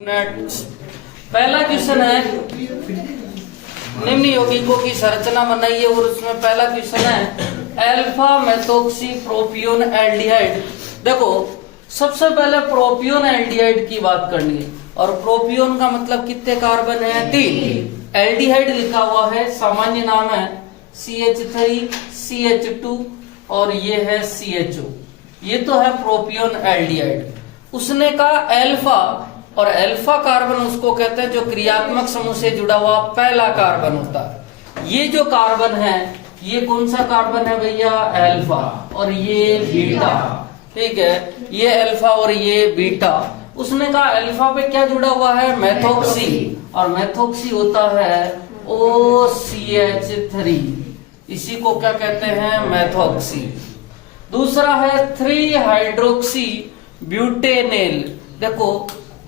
पहला क्वेश्चन है निम्न यौगिकों की संरचना बनाइए और उसमें पहला क्वेश्चन है अल्फा मेथोक्सी प्रोपियोन एल्डिहाइड। देखो सबसे पहले प्रोपियोन एल्डिहाइड की बात करनी है और प्रोपियोन का मतलब कितने कार्बन है? 3। एल्डिहाइड लिखा हुआ है, सामान्य नाम है CH3 CH2 और ये है CHO। ये तो है प्रोपियोन एल्डिहाइड। उसने कहा अल्फा, और अल्फा कार्बन उसको कहते हैं जो क्रियात्मक समूह से जुड़ा हुआ पहला कार्बन होता है। ये जो कार्बन है ये कौन सा कार्बन है भैया? अल्फा, और ये बीटा। ठीक है, ये अल्फा और ये बीटा। उसने कहा अल्फा पे क्या जुड़ा हुआ है? मेथोक्सी, और मेथोक्सी होता है OCH3। इसी को क्या कहते हैं? मेथोक्सी। दूसरा है 3 हाइड्रोक्सी ब्यूटेनेल। देखो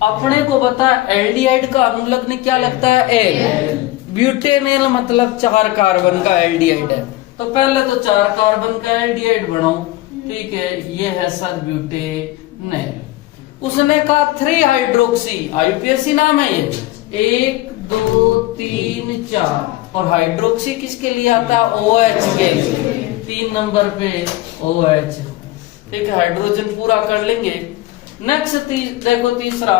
अपने को बता एल्डिहाइड का अनुलग्न क्या लगता है? एल। ब्यूटेनेल मतलब 4 कार्बन का एल्डिहाइड है, तो पहले तो 4 कार्बन का एल्डिहाइड बनाओ। ठीक है, ये है सर ब्यूटेनेल। उसने कहा 3 हाइड्रोक्सी, IUPAC नाम है ये, 1 2 3 4, और हाइड्रोक्सी किसके लिए आता है? OH के लिए। 3 नंबर पे OH। ठीक है, हाइड्रोजन पूरा कर लेंगे। नेक्स्ट देखो तीसरा,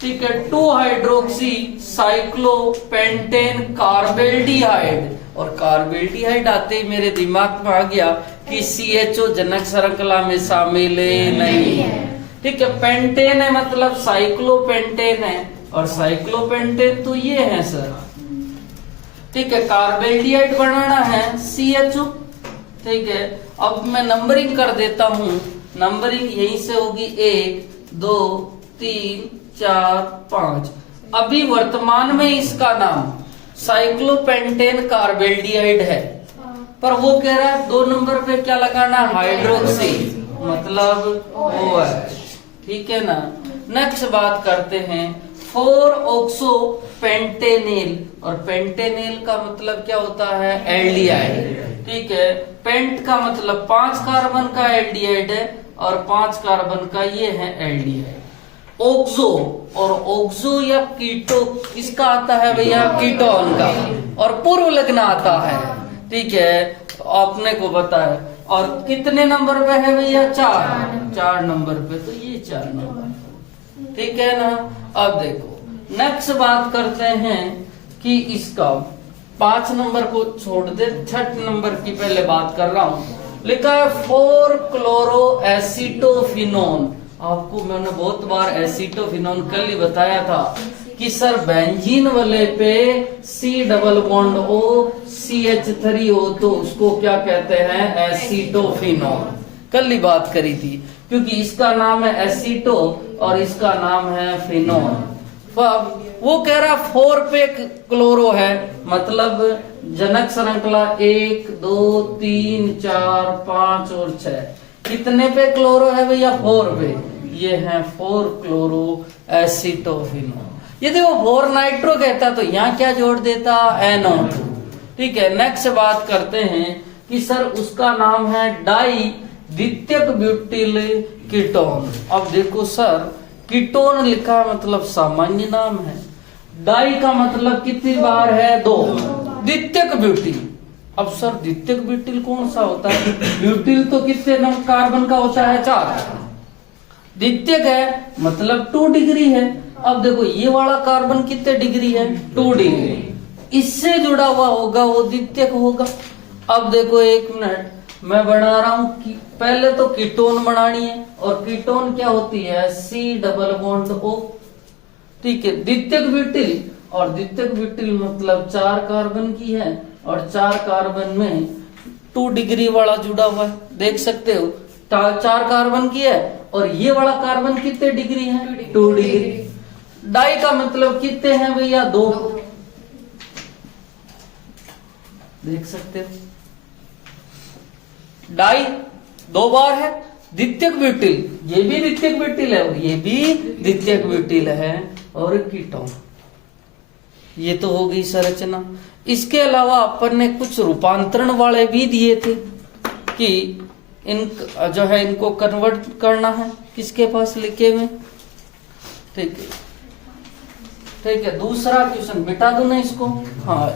ठीक है, 2 हाइड्रोक्सी साइक्लोपेंटेन कार्बेल्डिहाइड। और कार्बेल्डिहाइड आते ही मेरे दिमाग में आ गया कि CHO जनक श्रृंखला में शामिल नहीं है। ठीक है, पेंटेन है मतलब साइक्लोपेंटेन है, और साइक्लोपेंटेन तो ये है सर। ठीक है, कार्बेल्डिहाइड बनाना है CHO। ठीक है, अब मैं नंबरिंग कर देता हूं। नंबरिंग यहीं से होगी 1 2 3 4 5। अभी वर्तमान में इसका नाम साइक्लोपेंटेन कार्बेल्डिहाइड है, पर वो कह रहा है 2 नंबर पे क्या लगाना? हाइड्रोक्सी मतलब OH। ठीक है ना। नेक्स्ट बात करते हैं 4 ऑक्सो पेंटेनेल, और पेंटेनेल का मतलब क्या होता है? एल्डिहाइड। ठीक है, पेंट का मतलब 5 कार्बन का एल्डिहाइड है, और 5 कार्बन का ये है एल्डिहाइड। ऑक्सो, और ऑक्सो या कीटो किसका आता है भैया? कीटोन का, और पूर्व लग्न आता है। ठीक है, आपने को पता है। और कितने नंबर पे है भैया? 4 नंबर पे, तो ये 4 नंबर। ठीक है ना। अब देखो नेक्स्ट बात करते हैं कि इसका 5 नंबर को छोड़ दे, 6 नंबर की पहले बात कर रहा हूं। लिखा है 4 क्लोरो एसिटोफिनोन। आपको मैंने बहुत बार एसिटोफिनोन कल ही बताया था कि सर बेंजीन वाले पे C double bond O CH3 हो तो उसको क्या कहते हैं? एसिटोफिनोन। कल ही बात करी थी, क्योंकि इसका नाम है एसिटो और इसका नाम है फिनोन। वो कह रहा 4 पे क्लोरो है, मतलब जनक श्रृंखला 1 2 3 4 5 और 6। कितने पे क्लोरो है भैया? 4 पे। ये है 4 क्लोरो एसिटोफिनोन। यदि वो 4 नाइट्रो कहता तो यहाँ क्या जोड़ देता? NO2। ठीक है, नेक्स्ट बात करते हैं कि सर उसका नाम है डाई द्वितीयक ब्यूटिल कीटोन। अब देखो सर, कीटोन लिखा मतलब सामान्य नाम है, डाई का मतलब कितनी बार है? 2। द्वितीयक ब्यूटिल, अब सर द्वितीयक ब्यूटिल कौन सा होता है? ब्यूटिल तो कितने कार्बन का होता है? 4। द्वितीयक है मतलब 2 डिग्री है। अब देखो ये वाला कार्बन कितने डिग्री है? 2 डिग्री। इससे जुड़ा हुआ होगा वो द्वितीयक होगा। अब देखो 1 मिनट, मैं बना रहा हूं कि पहले तो कीटोन बनानी है, और कीटोन क्या होती है? C double bond O। ठीक है, द्वितीयक ब्यूटिल, और द्वितीयक ब्यूटिल मतलब 4 कार्बन की है, और 4 कार्बन में 2 डिग्री वाला जुड़ा हुआ है। देख सकते हो 4 कार्बन की है, और ये वाला कार्बन कितने डिग्री है? 2 डिग्री। डाई का मतलब कितने हैं भैया? 2। देख सकते हो डाई 2 बार है। द्वितीयक ब्यूटिल, ये भी द्वितीयक ब्यूटिल है, और ये भी द्वितीयक ब्यूटिल है, और कीटोन। ये तो हो गई संरचना। इसके अलावा अपन ने कुछ रूपांतरण वाले भी दिए थे कि इन जो है इनको कन्वर्ट करना है। किसके पास लिखे हुए? ठीक है, ठीक है, दूसरा क्वेश्चन बिठा दो ना इसको। हाँ,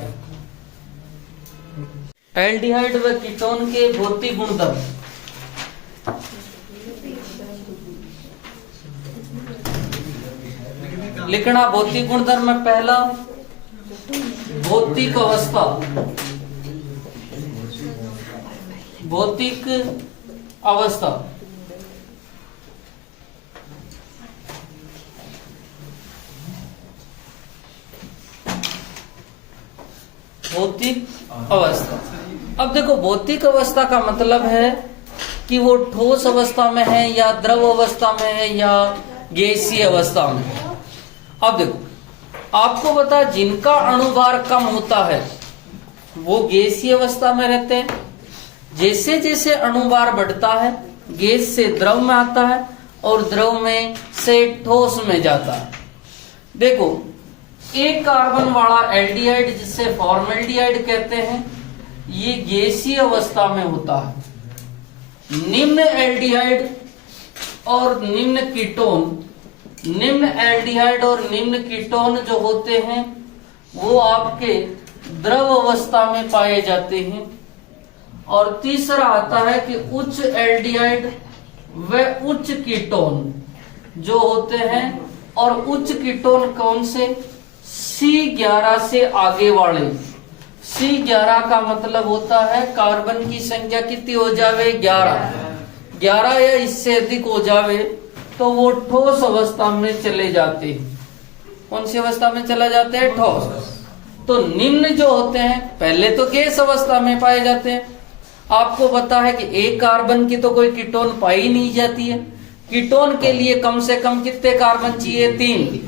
एल्डिहाइड व कीटोन के भौतिक गुणधर्म। लिखना भौतिक गुणधर्म में पहला भौतिक अवस्था, भौतिक अवस्था। भौतिक अवस्था। अब देखो, भौतिक अवस्था का मतलब है कि वो ठोस अवस्था में है या द्रव अवस्था में है या गैसीय अवस्था में है। अब देखो, आपको बता, जिनका अणुभार कम होता है वो गैसीय अवस्था में रहते हैं। जैसे जैसे अणुभार बढ़ता है, गैस से द्रव में आता है और द्रव में से ठोस में जाता है। देखो, एक कार्बन वाला एल्डिहाइड, जिसे फॉर्मेल्डिहाइड कहते हैं, ये गैसीय अवस्था में होता है। निम्न एल्डिहाइड और निम्न कीटोन, निम्न एल्डिहाइड और निम्न कीटोन जो होते हैं वो आपके द्रव अवस्था में पाए जाते हैं। और तीसरा आता है कि उच्च एल्डिहाइड व उच्च कीटोन जो होते हैं, और उच्च कीटोन कौन से? C11 से आगे वाले। C11 का मतलब होता है कार्बन की संख्या कितनी हो जावे? 11 या इससे अधिक हो जावे तो वो ठोस अवस्था में चले जाते हैं। कौन सी अवस्था में चला जाते हैं? ठोस। तो निम्न जो होते हैं पहले तो गैस अवस्था में पाए जाते हैं। आपको पता है कि एक कार्बन की तो कोई कीटोन पाई नहीं जाती है। कीटोन के लिए कम से कम कितने कार्बन चाहिए? 3।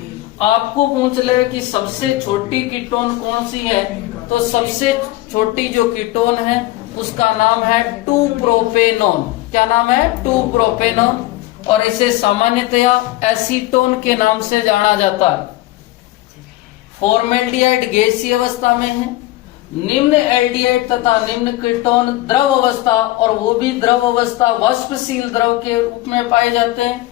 आपको पूछ ले कि सबसे छोटी कीटोन कौन सी है, तो सबसे छोटी जो कीटोन है उसका नाम है 2-प्रोपेनॉन। क्या नाम है? 2-प्रोपेनॉन। और इसे सामान्यतया एसीटोन के नाम से जाना जाता है। फॉर्मेल्डिहाइड गैसीय अवस्था में है, निम्न एल्डिहाइड तथा निम्न कीटोन द्रव अवस्था, और वो भी द्रव अवस्था वाष्पशील द्रव के रूप में पाए जाते हैं।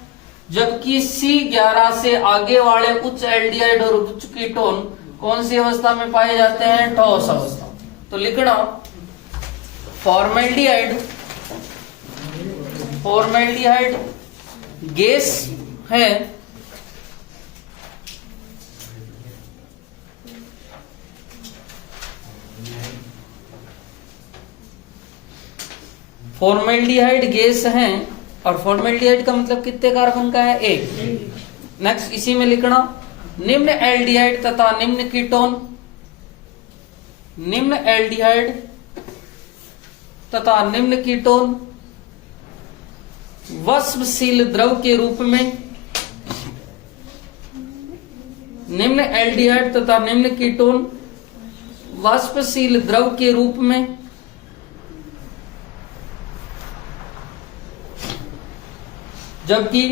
जबकि C11 से आगे वाले उच्च एल्डिहाइड और उच्च कीटोन कौन सी अवस्था में पाए जाते हैं? ठोस अवस्था। तो लिखना फॉर्मेल्डिहाइड, फॉर्मेल्डिहाइड गैस है, फॉर्मेल्डिहाइड गैस है। और फॉर्मेल्डिहाइड का मतलब कितने कार्बन का है? 1। नेक्स्ट इसी में लिखना निम्न एल्डिहाइड तथा निम्न कीटोन, निम्न एल्डिहाइड तथा निम्न कीटोन वाष्पशील द्रव के रूप में, निम्न एल्डिहाइड तथा निम्न कीटोन वाष्पशील द्रव के रूप में, जबकि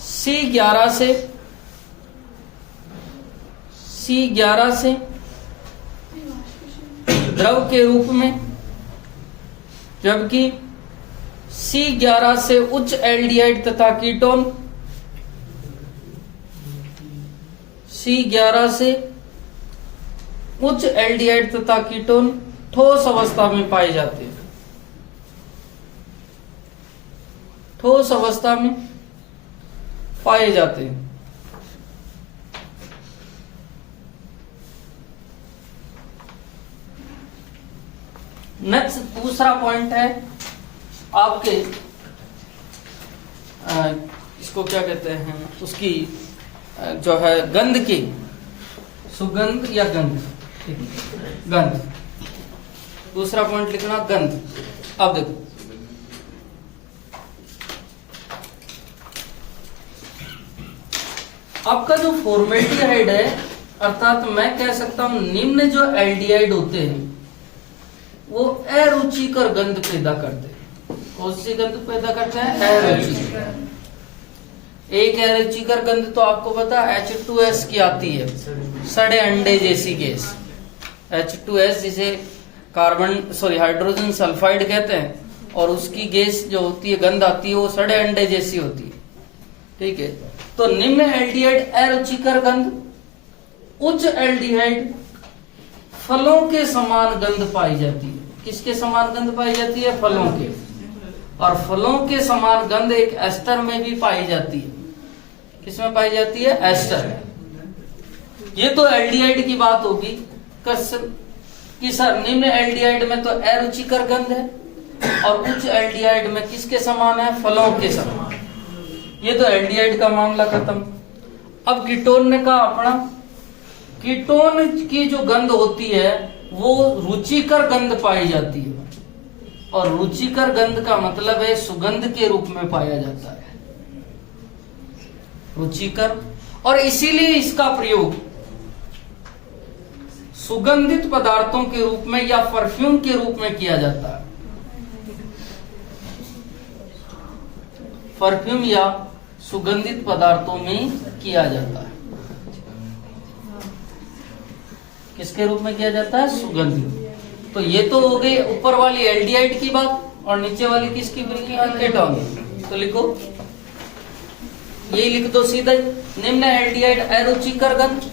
C11 से द्रव के रूप में, जबकि C11 से उच्च एल्डिहाइड तथा कीटोन, C11 से उच्च एल्डिहाइड तथा कीटोन ठोस अवस्था में पाए जाते हैं। ठोस अवस्था में पाए जाते हैं। नेक्स्ट दूसरा पॉइंट है आपके, इसको क्या कहते हैं, उसकी जो है गंध की, सुगंध या गंध, गंध। दूसरा पॉइंट लिखना गंध। अब देखो, आपका जो फॉर्मेल्डिहाइड है, अर्थात मैं कह सकता हूं निम्न जो एल्डिहाइड होते हैं वो अरुचिकर गंध पैदा करते हैं। कौन सी गंध पैदा करते हैं? अरुचिकर। एक अरुचिकर गंध तो आपको पता है H2S की आती है, सड़े अंडे जैसी गैस। H2S जिसे हाइड्रोजन सल्फाइड कहते हैं, और उसकी गैस जो होती है, गंध आती है, वो सड़े अंडे जैसी होती है। ठीक है। तो निम्न एल्डिहाइड अरुचिकर गंध, उच्च एल्डिहाइड फलों के समान गंध पाई जाती है। किसके समान गंध पाई जाती है? फलों के। और फलों के समान गंध एक एस्टर में भी पाई जाती है। किसमें पाई जाती है? एस्टर। ये तो एल्डिहाइड की बात होगी कि सर निम्न एल्डिहाइड में तो अरुचिकर गंध है और उच्च एल्डिहाइड में किसके समान है? फलों के समान। ये तो एल्डिहाइड का मामला खत्म। अब कीटोन ने कहा अपना, कीटोन की जो गंध होती है वो रुचिकर गंध पाई जाती है, और रुचिकर गंध का मतलब है सुगंध के रूप में पाया जाता है, रुचिकर। और इसीलिए इसका प्रयोग सुगंधित पदार्थों के रूप में या परफ्यूम के रूप में किया जाता है। परफ्यूम या सुगंधित पदार्थों में किया जाता है। किसके रूप में किया जाता है? सुगंधित। तो ये तो हो गई ऊपर वाली एल्डिहाइड की बात, और नीचे वाली किसकी? कीटोन। तो लिखो, यही लिख दो सीधा ही, निम्न एल्डिहाइड अरुचिकर गंध,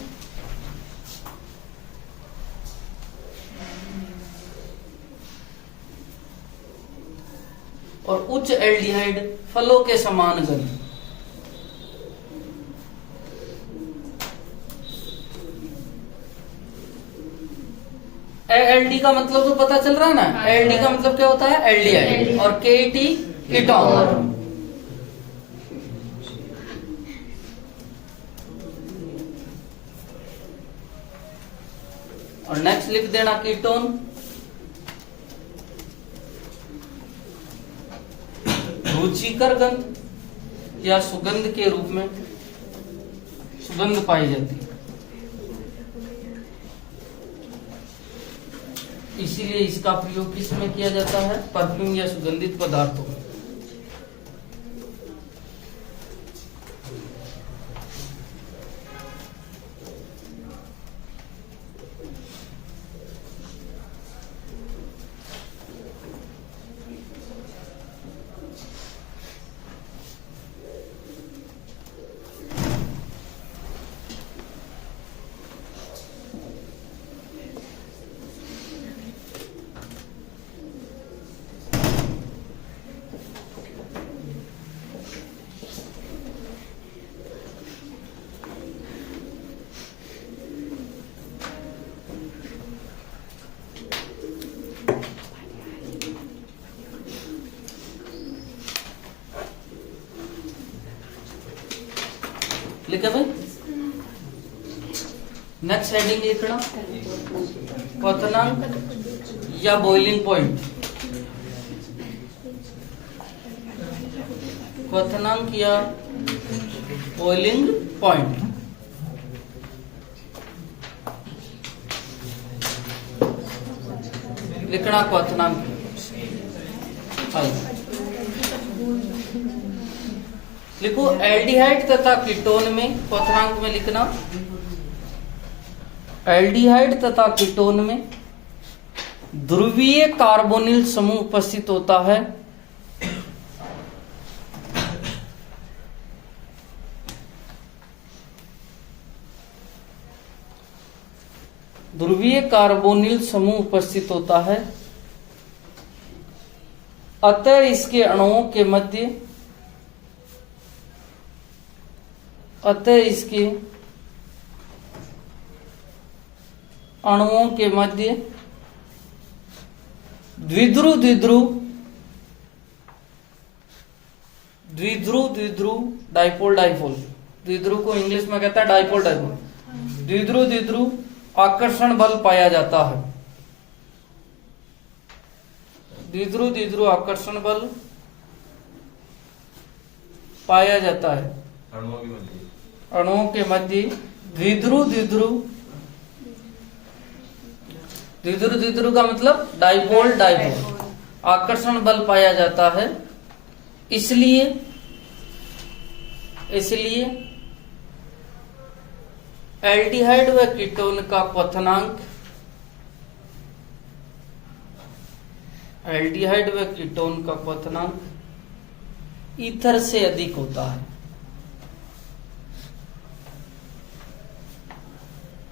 और उच्च एल्डिहाइड फलों के समान गंध। एल्डी का मतलब तो पता चल रहा है ना? एल्डी का मतलब क्या होता है? एल्डिहाइड। और केटी कीटोन। और नेक्स्ट लिख देना कीटोन, रुचिकर गंध या सुगंध के रूप में सुगंध पाई जाती है। इसीलिए इसका प्रयोग किसमें किया जाता है? परफ्यूम या सुगंधित पदार्थों में। लिखा भाई? नेक्स्ट हेडिंग लिखना, क्वथनांक या बॉइलिंग पॉइंट। क्वथनांक या बॉइलिंग पॉइंट। लिखना क्वथनांक। लिखो, एल्डिहाइड तथा कीटोन में, क्वथनांक में लिखना, एल्डिहाइड तथा कीटोन में ध्रुवीय कार्बोनिल समूह उपस्थित होता है। ध्रुवीय कार्बोनिल समूह उपस्थित होता है, अतः इसके अणुओं के मध्य, अतः इसके अणुओं के मध्य द्विध्रुव द्विध्रुव द्विध्रुव द्विध्रुव डाइपोल डाइपोल, द्विध्रुव को इंग्लिश में कहता है डाइपोल डाइपोल, द्विध्रुव द्विध्रुव आकर्षण बल पाया जाता है। द्विध्रुव द्विध्रुव आकर्षण बल पाया जाता है अणुओं के मध्य। द्विध्रुव द्विध्रुव, द्विध्रुव द्विध्रुव का मतलब डाइपोल डाइपोल, आकर्षण बल पाया जाता है। इसलिए एल्डिहाइड व कीटोन का क्वथनांक, एल्डिहाइड व कीटोन का क्वथनांक ईथर से अधिक होता है।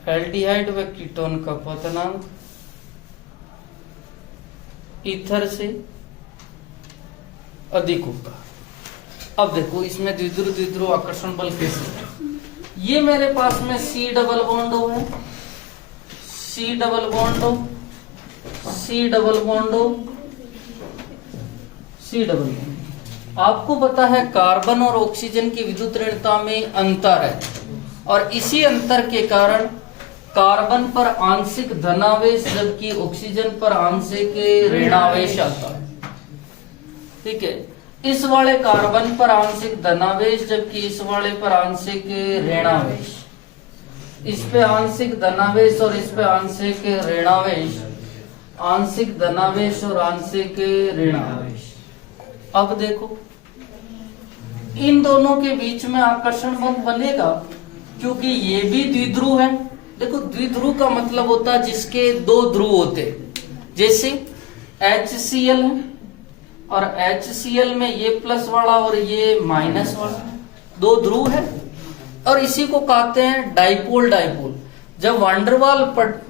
एल्डिहाइड व कीटोन का क्वथनांक ईथर से अधिक होगा। अब देखो इसमें द्विध्रुव द्विध्रुव आकर्षण बल कैसे, ये मेरे पास में C डबल बॉन्ड है, C double bond, C double bond, C double bond. आपको पता है कार्बन और ऑक्सीजन की विद्युत ऋणता में अंतर है, और इसी अंतर के कारण कार्बन पर आंशिक धनावेश जबकि ऑक्सीजन पर आंशिक ऋणावेश आता है। ठीक है, इस वाले कार्बन पर आंशिक धनावेश जबकि इस वाले पर आंशिक ऋणावेश, इस पे आंशिक धनावेश और इस पे आंशिक ऋणावेश, आंशिक धनावेश और आंशिक ऋणावेश। अब देखो इन दोनों के बीच में आकर्षण बल बनेगा क्योंकि ये भी द्विध्रुव है। देखो द्विध्रुव का मतलब होता है जिसके दो ध्रुव होते, जैसे HCl है और HCl में ये प्लस वाला और ये माइनस वाला दो ध्रुव है, और इसी को कहते हैं डाइपोल। डाइपोल जब वांडरवाल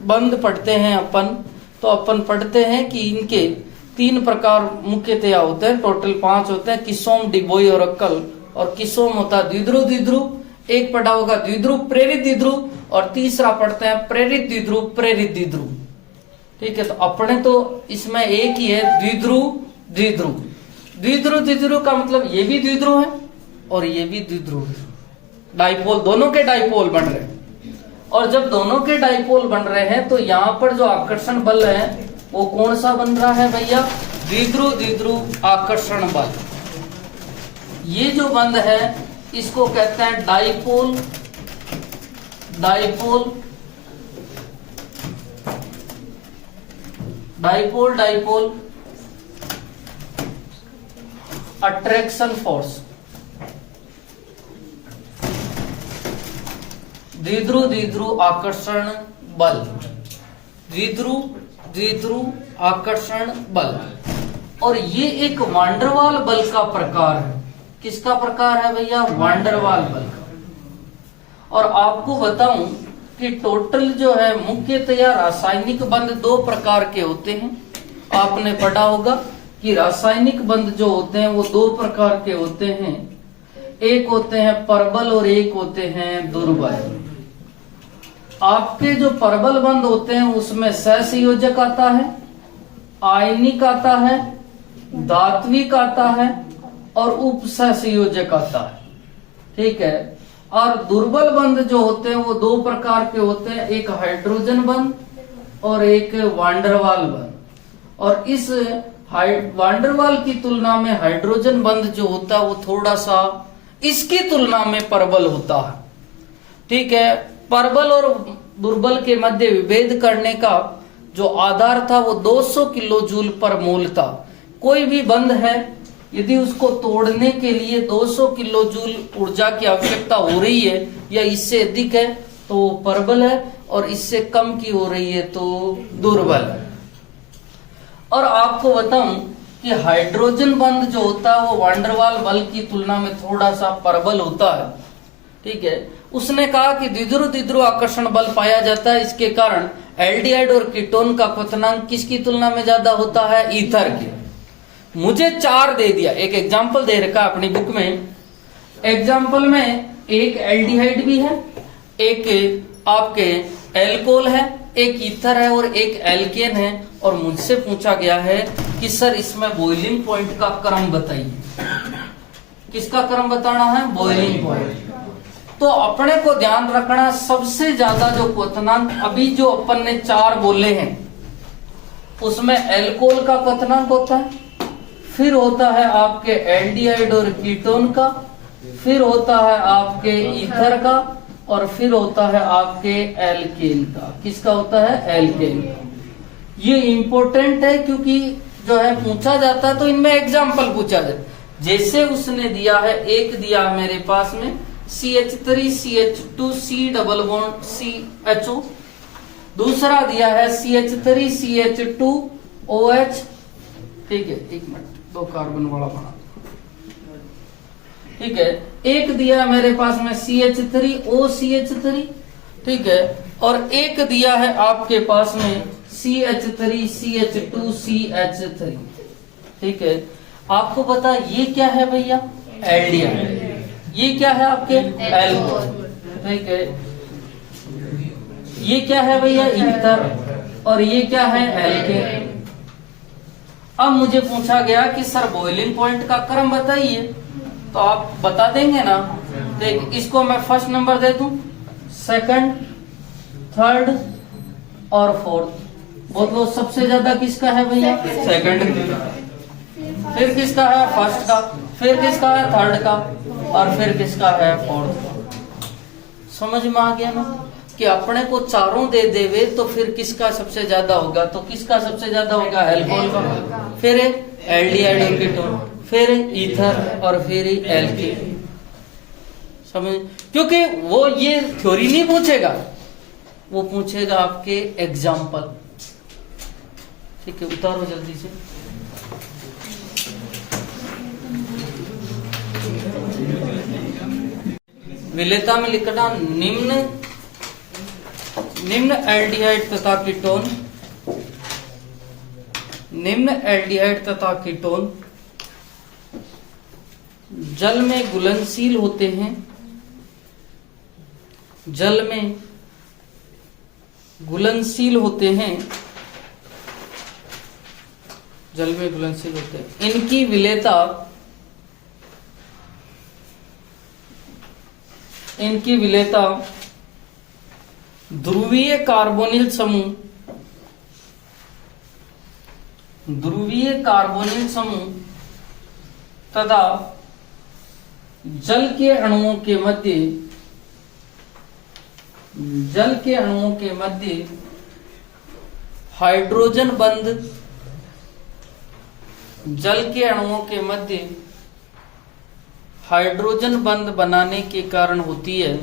बंद पढ़ते हैं अपन, तो अपन पढ़ते हैं कि इनके 3 प्रकार मुख्यतया होते हैं, टोटल 5 होते हैं, किसोम, डिबोई और अक्कल। और किसोम होता है द्विध्रुव द्विध्रुव, एक पढ़ा होगा द्विध्रुव प्रेरित द्विध्रुव, और तीसरा पढ़ते हैं प्रेरित द्विध्रुव प्रेरित द्विध्रुव। ठीक है, तो अपने तो इसमें एक ही है द्विध्रुव द्विध्रुव। द्विध्रुव द्विध्रुव का मतलब ये भी द्विध्रुव है और ये भी द्विध्रुव है, डाइपोल, दोनों के डाइपोल बन रहे हैं। और जब दोनों के डाइपोल बन रहे हैं तो यहाँ पर जो आकर्षण बल है वो कौन सा बन रहा है भैया, द्विध्रुव द्विध्रुव आकर्षण बल। ये जो बंध है इसको कहते हैं dipole, dipole, dipole, dipole attraction force. द्विध्रुव द्विध्रुव आकर्षण बल, द्विध्रुव द्विध्रुव आकर्षण बल। और ये एक वांडरवाल बल का प्रकार है। किसका प्रकार है भैया, वांडरवाल बल का। और आपको बताऊं कि टोटल जो है मुख्यतया रासायनिक बंध 2 प्रकार के होते हैं। आपने पढ़ा होगा कि रासायनिक बंध जो होते हैं वो 2 प्रकार के होते हैं, एक होते हैं प्रबल और एक होते हैं दुर्बल। आपके जो प्रबल बंध होते हैं उसमें सहसंयोजक आता है, आयनिक आता है, धात्विक आता है और उपसहसंयोजक आता है। ठीक है, और दुर्बल बंध जो होते हैं वो 2 प्रकार के होते हैं, एक हाइड्रोजन बंध और एक वांडरवाल बंध। और इस वांडरवाल की तुलना में हाइड्रोजन बंध जो होता है वो थोड़ा सा इसकी तुलना में प्रबल होता है। ठीक है, प्रबल और दुर्बल के मध्य विभेद करने का जो आधार था वो 200 किलो जूल पर मोल था। कोई भी बंध है यदि उसको तोड़ने के लिए 200 किलो जूल ऊर्जा की आवश्यकता हो रही है या इससे अधिक है तो प्रबल है, और इससे कम की हो रही है तो दुर्बल है। और आपको बताऊं कि हाइड्रोजन बंध जो होता है वो वांडरवाल बल की तुलना में थोड़ा सा प्रबल होता है। ठीक है, उसने कहा कि द्विध्रुव द्विध्रुव आकर्षण बल पाया जाता है, इसके कारण एल्डिहाइड और कीटोन का क्वथनांक किसकी तुलना में ज्यादा होता है, ईथर के। मुझे 4 दे दिया, एक एग्जाम्पल दे रखा अपनी बुक में। एग्जाम्पल में एक एल्डिहाइड भी है, एक आपके एल्कोहल है, एक ईथर है और एक एल्केन है। और मुझसे पूछा गया है कि सर इसमें बॉइलिंग पॉइंट का क्रम बताइए। किसका क्रम बताना है, बॉइलिंग पॉइंट। तो अपने को ध्यान रखना सबसे ज्यादा जो क्वथनांक अभी जो अपन ने 4 बोले हैं उसमें एल्कोहल का क्वथनांक होता है, फिर होता है आपके एल्डिहाइड और कीटोन का, फिर होता है आपके ईथर का, और फिर होता है आपके एल्केन का। किसका होता है, एल्केन का। ये इंपॉर्टेंट है क्योंकि जो है पूछा जाता है तो इनमें एग्जाम्पल पूछा जाए। जैसे उसने दिया है, एक दिया मेरे पास में CH3 CH2 C double bond CHO, दूसरा दिया है CH3 CH2 OH। ठीक है, एक मिनट, 2 कार्बन वाला बना। ठीक है, एक दिया मेरे पास में CH3 OCH3। ठीक है, और एक दिया है आपके पास में CH3 CH2 CH3। ठीक है, आपको पता ये क्या है भैया, एल्डिहाइड। ये क्या है आपके एल्कोहल। ठीक है, ये क्या है भैया, ईथर। और ये क्या है, एल्केन। अब मुझे पूछा गया कि सर बॉइलिंग पॉइंट का क्रम बताइए, तो आप बता देंगे ना। देख, इसको मैं फर्स्ट नंबर दे दूं, सेकंड, थर्ड और फोर्थ। बोलो सबसे ज्यादा किसका है भैया, सेकंड। फिर किसका है, फर्स्ट का। फिर किसका है, थर्ड का। और फिर किसका है, फोर्थ का। समझ में आ गया ना कि अपने को चारों दे देवे तो फिर किसका सबसे ज्यादा होगा, तो किसका सबसे ज्यादा होगा, अल्कोहल का। फिर एल्डिहाइड और कीटोन, फिर ईथर और फिर एल्केन। समझ, क्योंकि वो ये थ्योरी नहीं पूछेगा, वो पूछेगा आपके एग्जाम्पल। ठीक है, उतारो जल्दी से। विलेयता में लिखना निम्न एल्डिहाइड तथा कीटोन, निम्न एल्डिहाइड तथा कीटोन जल में घुलनशील होते हैं, जल में घुलनशील होते हैं, जल में घुलनशील होते हैं। इनकी विलेयता, इनकी विलेयता ध्रुवीय कार्बोनिल समूह, ध्रुवीय कार्बोनिल समूह तथा जल के अणुओं के मध्य, जल के अणुओं के मध्य हाइड्रोजन बंध, जल के अणुओं के मध्य हाइड्रोजन बंध बनाने के कारण होती है।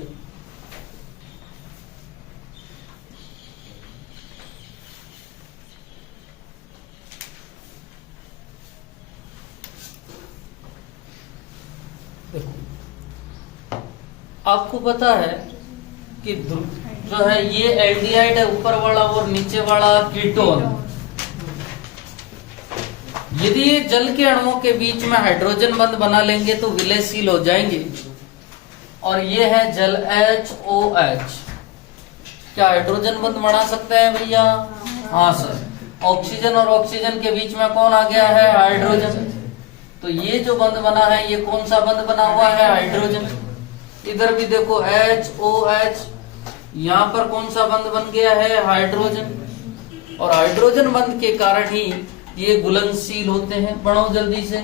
आपको पता है कि जो है ये एल्डिहाइड है ऊपर वाला और नीचे वाला कीटोन। यदि ये जल के अणुओं के बीच में हाइड्रोजन बंध बना लेंगे तो विलयशील हो जाएंगे। और ये है जल HOH, क्या हाइड्रोजन बंध बना सकते हैं भैया? हाँ सर। ऑक्सीजन और ऑक्सीजन के बीच में कौन आ गया है? हाइड्रोजन। तो ये जो बंध बना है ये कौन सा बंध बना हुआ है? हाइड्रोजन। इधर भी देखो HOH, यहाँ पर कौन सा बंध बन गया है? हाइड्रोजन। और हाइड्रोजन बंध के कारण ही ये घुलनशील होते हैं। बढ़ो जल्दी से।